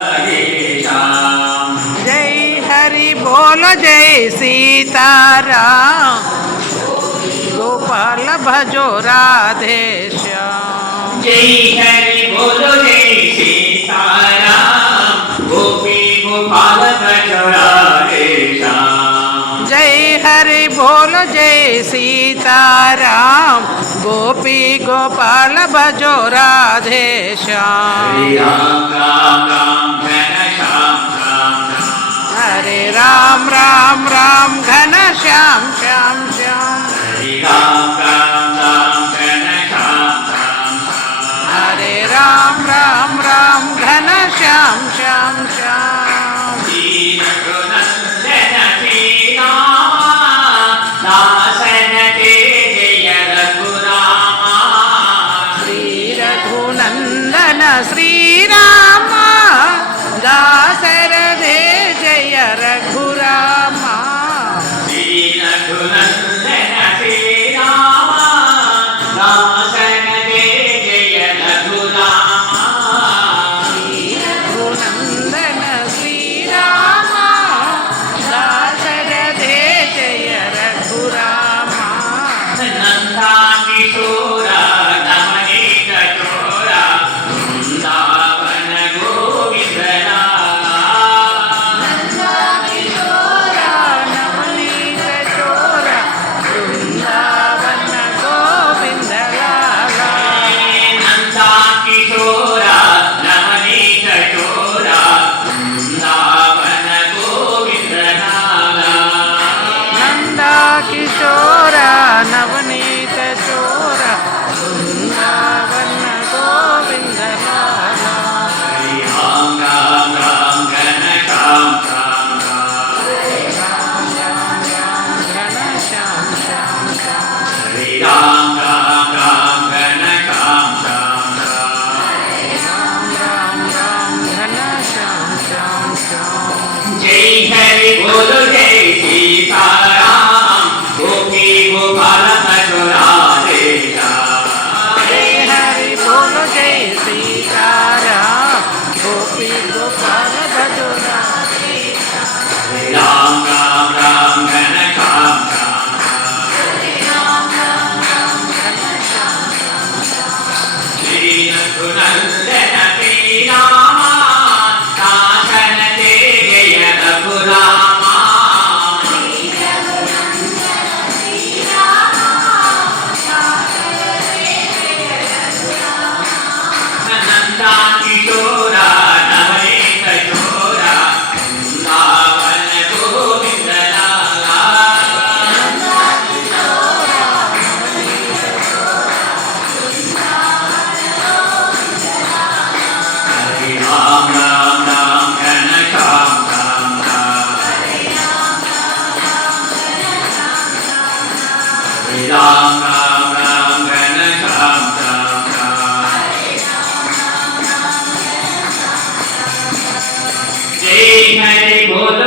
जय हरि बोल जय सीताराम गोपाल भजो राधे श्याम। जय हरि बोलो जय सीताराम गोपी गोपाल भजो राधे श्याम। जय हरि बोल जय सीताराम गोपी गोपाल भजो राधे श्याम। हरे राम राम राम घन श्याम श्याम हरे राम राम राम घन श्याम श्याम श्याम। श्री रघुनंदन श्री राम दासरथे जय रघुरामा। श्री रघुनंदन श्री राम दासरथे जय रघुरामा। श्री रघुनंदन श्री राम दासरथे जय रघुरामा। नंदा किशोर नवनीत चोर वृंदावन गोविंद नंदा किशोर नवनीत चोर वृंदावन गोविंद लाला। नंदा किशोर नवनीत चोर वृंदावन गोविंद नंदा किशोर नवनीत चोर वृंदावन गोविंद लाला। राम राम राम घन श्याम श्याम घन श्याम श्याम श्याम। हरे राम राम राम घन श्याम श्याम राम राम घन श्याम श्याम श्याम। जय हरि बोलो जय सीताराम गोपी गोपाल भजो राधे श्याम। जय हरि बोल जय सीताराम गोपी गोपाल भजो राधे श्याम। राम राम राम घन श्याम घन श्याम श्याम। श्री रघुनंदन श्री राम दासरथे जय रघुरामा। नंदा किशोर नवनीत चोर वृंदावन गोविंद लाला। हरे राम राम राम घन श्याम श्याम हरे राम राम राम घन श्याम श्याम। जय हरि बोलो